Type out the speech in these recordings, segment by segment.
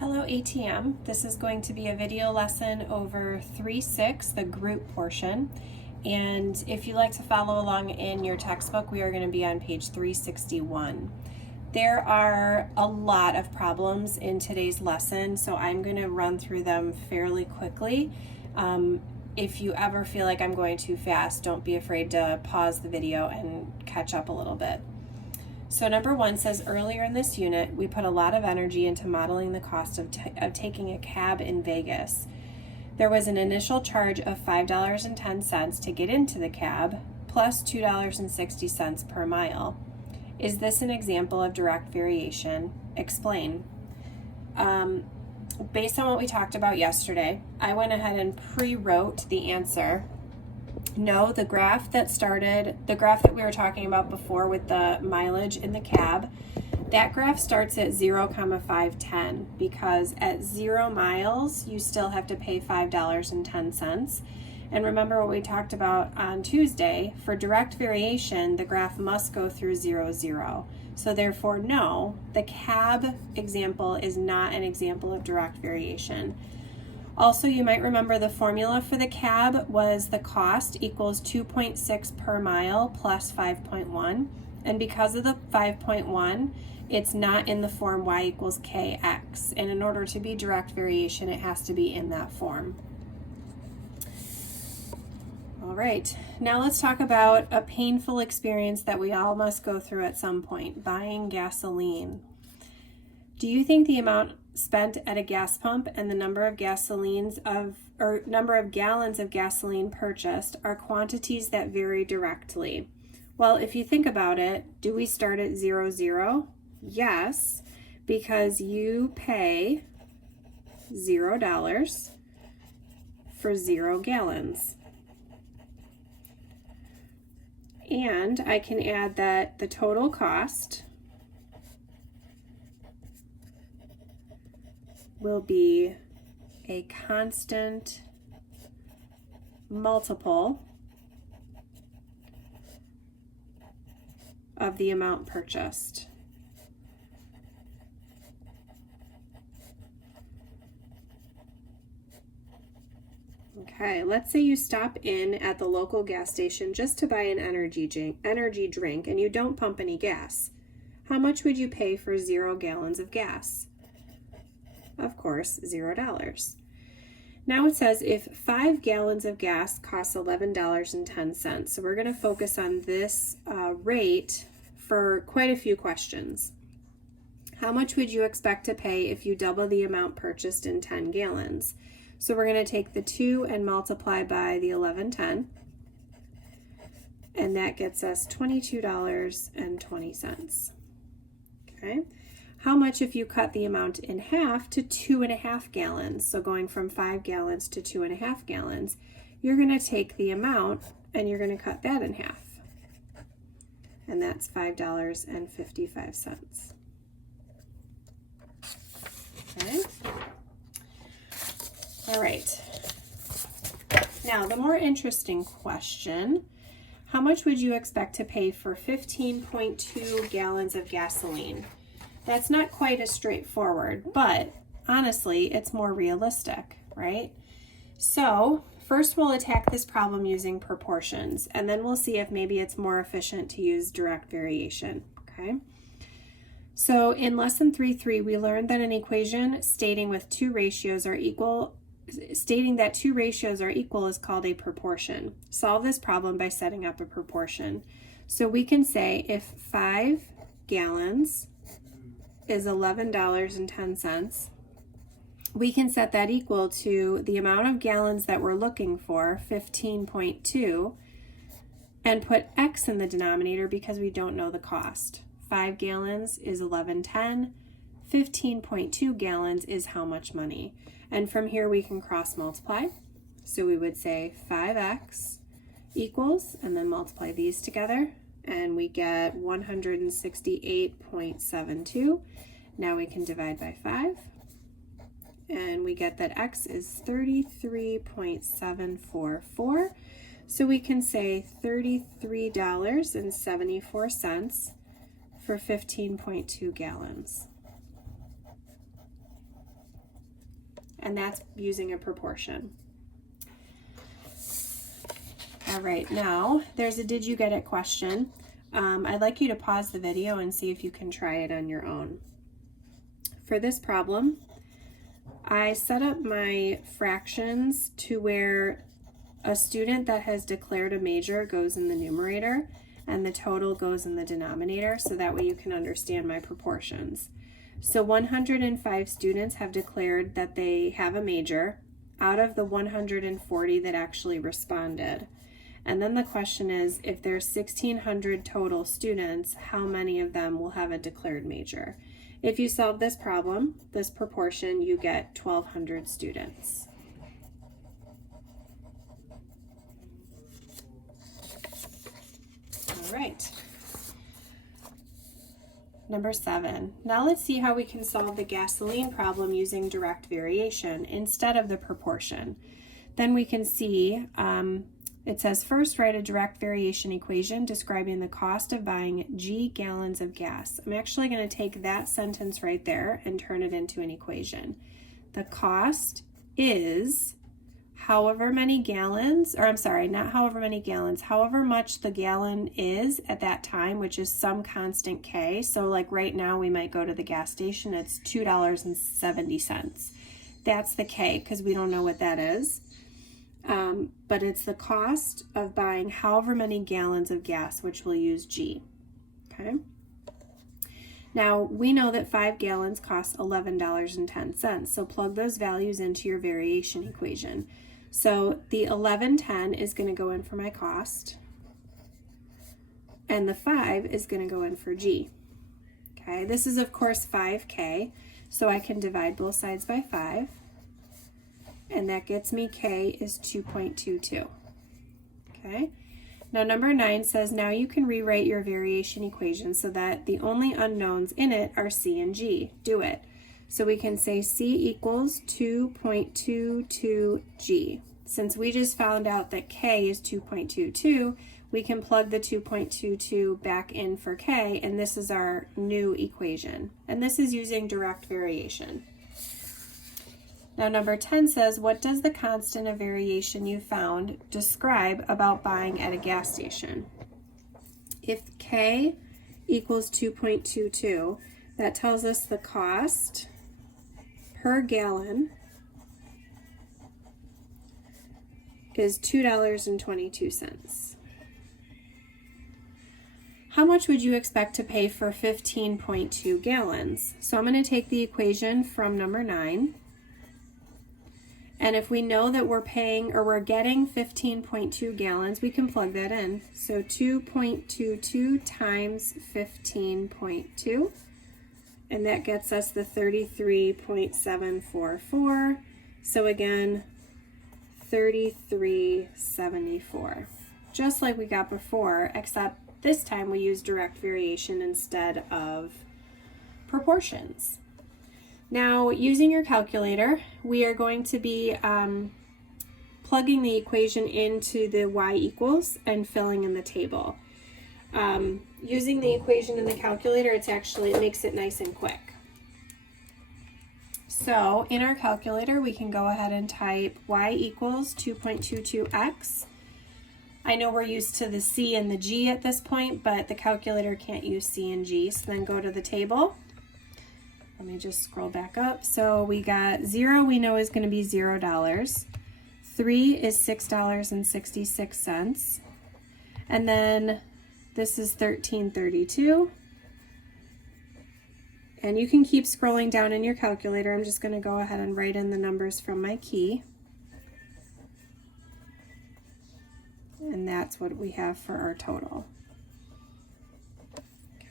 Hello ATM, this is going to be a video lesson over 3-6, the group portion. And if you'd like to follow along in your textbook, we are going to be on page 361. There are a lot of problems in today's lesson, so I'm going to run through them fairly quickly. If you ever feel like I'm going too fast, don't be afraid to pause the video and catch up a little bit. So number 1 says, earlier in this unit, we put a lot of energy into modeling the cost of taking a cab in Vegas. There was an initial charge of $5.10 to get into the cab, plus $2.60 per mile. Is this an example of direct variation? Explain. Based on what we talked about yesterday, I went ahead and pre-wrote the answer. No, the graph that we were talking about before with the mileage in the cab, that graph starts at 0,510 because at 0 miles, you still have to pay $5.10. And remember what we talked about on Tuesday, for direct variation, the graph must go through 0, 0. So therefore, no, the cab example is not an example of direct variation. Also, you might remember the formula for the cab was the cost equals 2.6 per mile plus 5.1. And because of the 5.1, it's not in the form y equals kx. And in order to be direct variation, it has to be in that form. All right, now let's talk about a painful experience that we all must go through at some point, buying gasoline. Do you think the amount spent at a gas pump and the number of number of gallons of gasoline purchased are quantities that vary directly? Well, if you think about it, do we start at 0, 0? Yes, because you pay $0 for 0 gallons. And I can add that the total cost will be a constant multiple of the amount purchased. Okay, let's say you stop in at the local gas station just to buy an energy drink and you don't pump any gas. How much would you pay for 0 gallons of gas? Of course, $0. Now it says if 5 gallons of gas costs $11.10. So we're going to focus on this rate for quite a few questions. How much would you expect to pay if you double the amount purchased in 10 gallons? So we're going to take the 2 and multiply by the 11.10, and that gets us $22.20. Okay. How much if you cut the amount in half to 2.5 gallons? So going from 5 gallons to 2.5 gallons, you're going to take the amount and you're going to cut that in half. And that's $5.55. Okay. All right. Now, the more interesting question, how much would you expect to pay for 15.2 gallons of gasoline? That's not quite as straightforward, but honestly, it's more realistic, right? So first we'll attack this problem using proportions, and then we'll see if maybe it's more efficient to use direct variation, okay? So in lesson 3.3, we learned that an equation stating that two ratios are equal is called a proportion. Solve this problem by setting up a proportion. So we can say if 5 gallons is $11.10, we can set that equal to the amount of gallons that we're looking for, 15.2, and put X in the denominator because we don't know the cost. 5 gallons is $11.10, 15.2 gallons is how much money. And from here we can cross multiply. So we would say 5x equals, and then multiply these together, and we get 168.72. Now we can divide by 5, and we get that x is 33.744. So we can say $33.74 for 15.2 gallons. and that's using a proportion. All right, now there's a did you get it question. I'd like you to pause the video and see if you can try it on your own. For this problem, I set up my fractions to where a student that has declared a major goes in the numerator and the total goes in the denominator, so that way you can understand my proportions. So 105 students have declared that they have a major out of the 140 that actually responded. And then the question is, if there's 1,600 total students, how many of them will have a declared major? If you solve this problem, this proportion, you get 1,200 students. All right. Number 7. Now let's see how we can solve the gasoline problem using direct variation instead of the proportion. Then we can see, it says first write a direct variation equation describing the cost of buying G gallons of gas. I'm actually going to take that sentence right there and turn it into an equation. The cost is however many gallons, or I'm sorry, not however many gallons, however much the gallon is at that time, which is some constant K. So like right now we might go to the gas station, it's $2.70. That's the K because we don't know what that is. But it's the cost of buying however many gallons of gas, which we'll use G. Okay. Now we know that 5 gallons cost $11.10. So plug those values into your variation equation. So the 11.10 is going to go in for my cost, and the 5 is going to go in for G. Okay. This is of course 5K, so I can divide both sides by 5. And that gets me K is 2.22. Okay. Now number 9 says now you can rewrite your variation equation so that the only unknowns in it are C and G. Do it. So we can say C equals 2.22 G. Since we just found out that K is 2.22, we can plug the 2.22 back in for K, and this is our new equation. And this is using direct variation. Now number 10 says, what does the constant of variation you found describe about buying at a gas station? If K equals 2.22, that tells us the cost per gallon is $2.22. How much would you expect to pay for 15.2 gallons? So I'm going to take the equation from number 9. And if we know that we're paying or we're getting 15.2 gallons, we can plug that in. So 2.22 times 15.2, and that gets us the 33.744. So again, 33.74. Just like we got before, except this time we use direct variation instead of proportions. Now, using your calculator, we are going to be plugging the equation into the y equals and filling in the table. Using the equation in the calculator, it makes it nice and quick. So in our calculator, we can go ahead and type y equals 2.22x. I know we're used to the C and the G at this point, but the calculator can't use C and G. So then go to the table. Let me just scroll back up. So we got 0, we know is going to be $0. 3 is $6.66. And then this is $13.32. And you can keep scrolling down in your calculator. I'm just going to go ahead and write in the numbers from my key. And that's what we have for our total.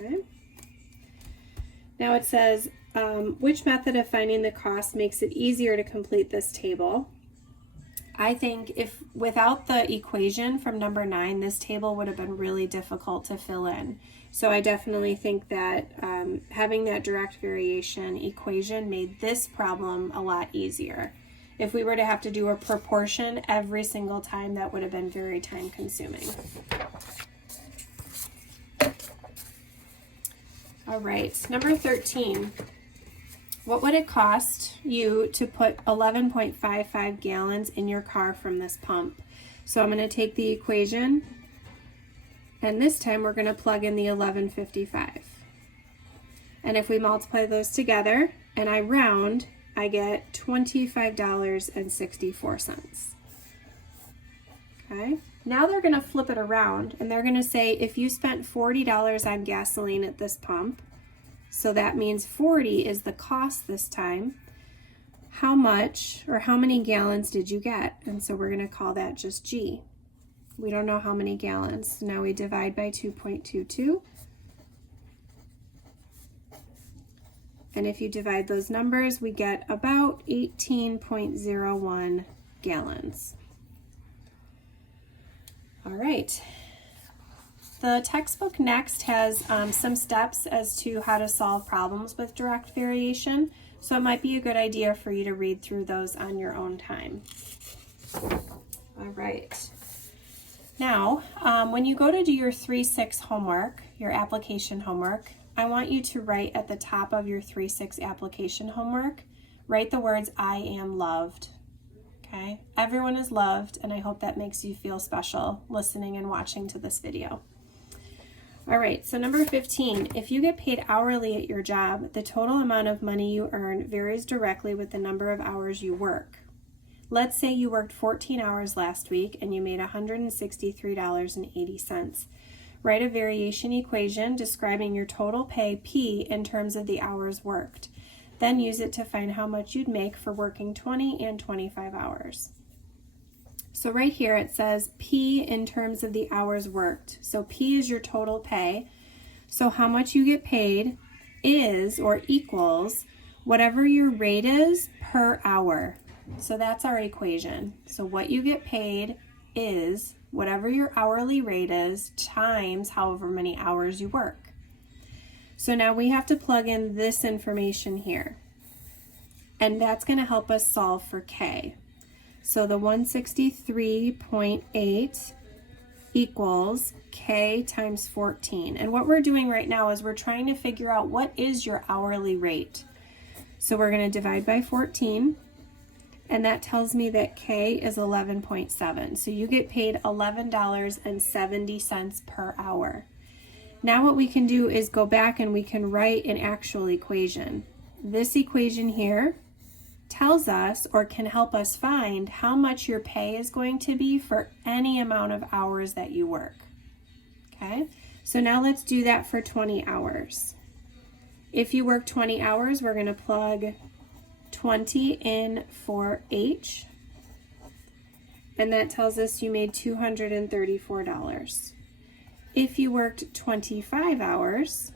Okay. Now it says, which method of finding the cost makes it easier to complete this table? I think if without the equation from number 9, this table would have been really difficult to fill in. So I definitely think that having that direct variation equation made this problem a lot easier. If we were to have to do a proportion every single time, that would have been very time consuming. All right, number 13. What would it cost you to put 11.55 gallons in your car from this pump? So I'm going to take the equation, and this time we're going to plug in the 11.55. And if we multiply those together and I round, I get $25.64. Okay, now they're going to flip it around and they're going to say if you spent $40 on gasoline at this pump, so that means 40 is the cost this time, how much or how many gallons did you get? And so we're going to call that just G. We don't know how many gallons. Now we divide by 2.22. And if you divide those numbers, we get about 18.01 gallons. All right. The textbook next has some steps as to how to solve problems with direct variation, so it might be a good idea for you to read through those on your own time. All right. Now, when you go to do your 3-6 homework, your application homework, I want you to write at the top of your 3-6 application homework, write the words, I am loved. Okay? Everyone is loved, and I hope that makes you feel special listening and watching to this video. All right, so number 15, if you get paid hourly at your job, the total amount of money you earn varies directly with the number of hours you work. Let's say you worked 14 hours last week and you made $163.80. Write a variation equation describing your total pay P in terms of the hours worked. Then use it to find how much you'd make for working 20 and 25 hours. So right here it says P in terms of the hours worked. So P is your total pay. So how much you get paid is or equals whatever your rate is per hour. So that's our equation. So what you get paid is whatever your hourly rate is times however many hours you work. So now we have to plug in this information here. And that's going to help us solve for K. So the 163.8 equals K times 14. And what we're doing right now is we're trying to figure out what is your hourly rate. So we're going to divide by 14, and that tells me that K is 11.7. So you get paid $11.70 per hour. Now what we can do is go back and we can write an actual equation. This equation here tells us or can help us find how much your pay is going to be for any amount of hours that you work. Okay, so now let's do that for 20 hours. If you work 20 hours, we're going to plug 20 in for H, and that tells us you made $234. If you worked 25 hours,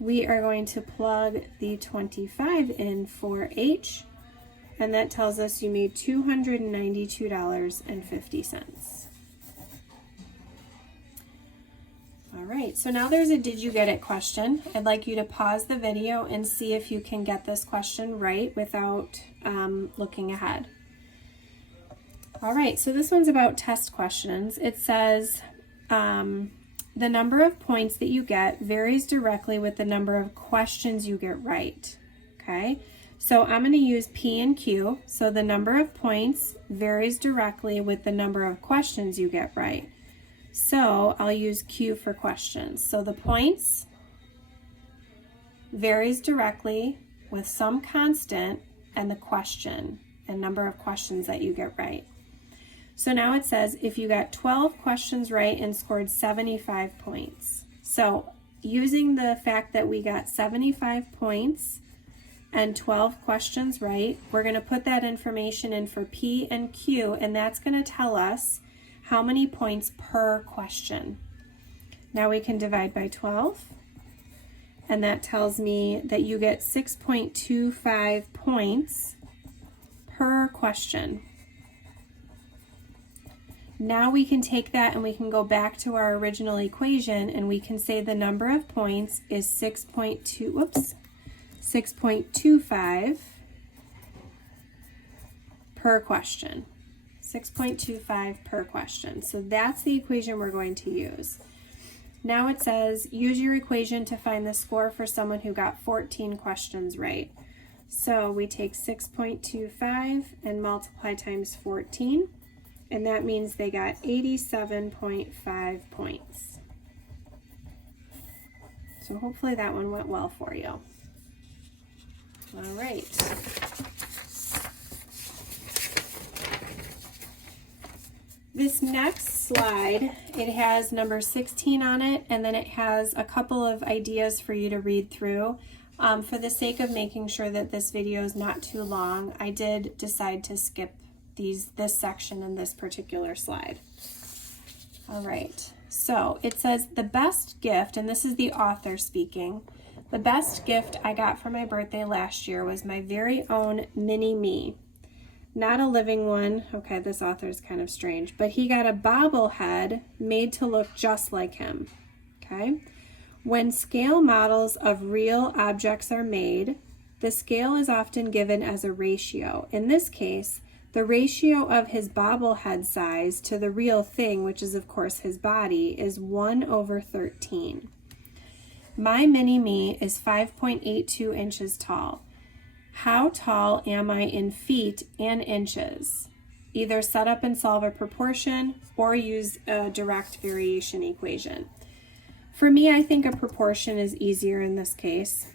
we are going to plug the 25 in for H, and that tells us you made $292.50. All right, so now there's a did you get it question. I'd like you to pause the video and see if you can get this question right without looking ahead. All right, so this one's about test questions. It says, the number of points that you get varies directly with the number of questions you get right, okay? So I'm going to use P and Q. So the number of points varies directly with the number of questions you get right. So I'll use Q for questions. So the points varies directly with some constant and the question and number of questions that you get right. So now it says if you got 12 questions right and scored 75 points. So using the fact that we got 75 points and 12 questions right, we're going to put that information in for P and Q, and that's going to tell us how many points per question. Now we can divide by 12, and that tells me that you get 6.25 points per question. Now we can take that and we can go back to our original equation, and we can say the number of points is 6.25 per question. 6.25 per question. So that's the equation we're going to use. Now it says, use your equation to find the score for someone who got 14 questions right. So we take 6.25 and multiply times 14, and that means they got 87.5 points. So hopefully that one went well for you. All right. This next slide, it has number 16 on it, and then it has a couple of ideas for you to read through. For the sake of making sure that this video is not too long, I did decide to skip this section in this particular slide. All right, so it says the best gift, and this is the author speaking, the best gift I got for my birthday last year was my very own mini me. Not a living one. Okay, this author is kind of strange, but he got a bobblehead made to look just like him. Okay. When scale models of real objects are made, the scale is often given as a ratio. In this case, the ratio of his bobblehead size to the real thing, which is of course his body, is 1/13. My mini me is 5.82 inches tall. How tall am I in feet and inches? Either set up and solve a proportion or use a direct variation equation. For me, I think a proportion is easier in this case.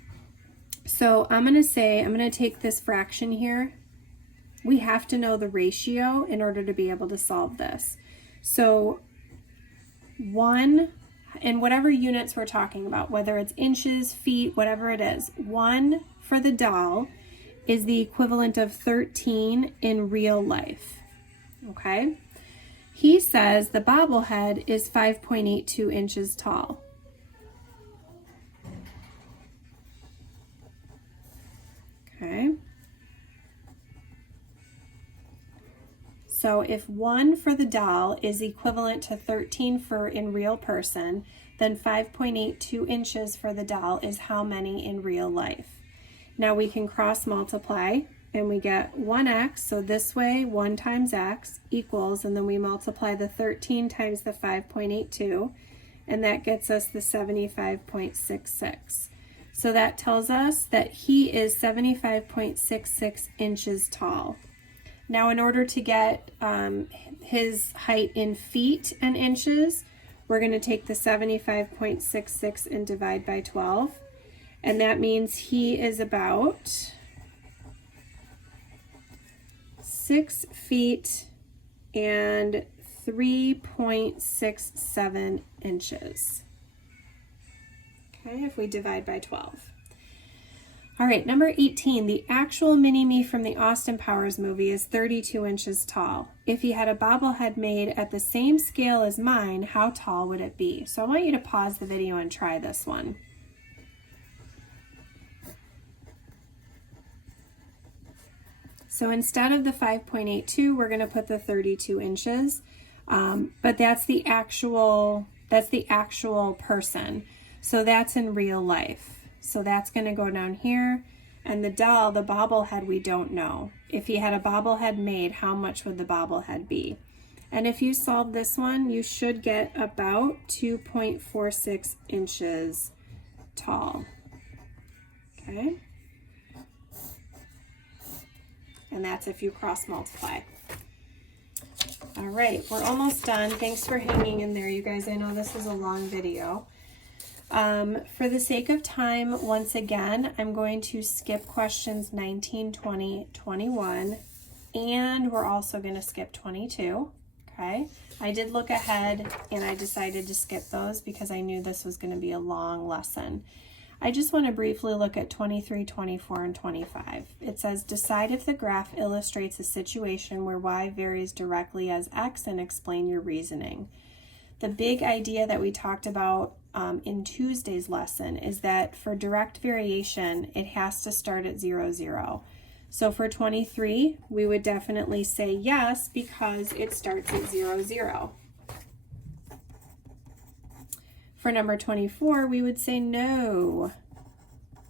So I'm going to take this fraction here. We have to know the ratio in order to be able to solve this. So 1, in whatever units we're talking about, whether it's inches, feet, whatever it is, 1 for the doll is the equivalent of 13 in real life. Okay? He says the bobblehead is 5.82 inches tall. Okay. So if 1 for the doll is equivalent to 13 for in real person, then 5.82 inches for the doll is how many in real life? Now we can cross multiply and we get 1x, so this way 1 times x equals, and then we multiply the 13 times the 5.82, and that gets us the 75.66. So that tells us that he is 75.66 inches tall. Now in order to get his height in feet and inches, we're going to take the 75.66 and divide by 12. And that means he is about 6 feet and 3.67 inches. Okay, if we divide by 12. All right, number 18, the actual mini-me from the Austin Powers movie is 32 inches tall. If he had a bobblehead made at the same scale as mine, how tall would it be? So I want you to pause the video and try this one. So instead of the 5.82, we're going to put the 32 inches, but that's the actual person. So that's in real life. So that's going to go down here, and the doll, the bobblehead, we don't know. If he had a bobblehead made, how much would the bobblehead be? And if you solve this one, you should get about 2.46 inches tall. Okay? And that's if you cross multiply. All right, we're almost done. Thanks for hanging in there, you guys. I know this is a long video. For the sake of time, once again, I'm going to skip questions 19, 20, 21, and we're also going to skip 22. Okay, I did look ahead and I decided to skip those because I knew this was going to be a long lesson. I just want to briefly look at 23, 24, and 25. It says, decide if the graph illustrates a situation where y varies directly as x and explain your reasoning. The big idea that we talked about in Tuesday's lesson is that for direct variation, it has to start at 0, 0. So for 23, we would definitely say yes because it starts at 0, 0. For number 24, we would say no,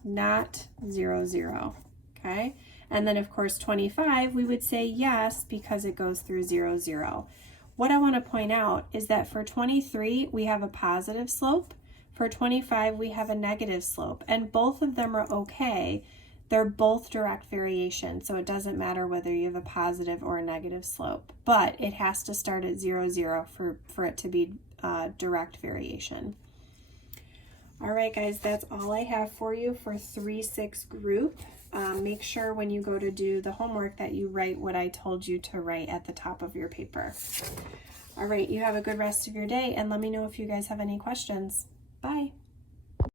not 0, 0, okay? And then of course 25, we would say yes because it goes through 0, 0. What I want to point out is that for 23, we have a positive slope. For 25, we have a negative slope, and both of them are okay. They're both direct variation, so it doesn't matter whether you have a positive or a negative slope, but it has to start at 0, 0 for it to be direct variation. All right, guys, that's all I have for you for 3-6 group. Make sure when you go to do the homework that you write what I told you to write at the top of your paper. All right, you have a good rest of your day, and let me know if you guys have any questions. Bye.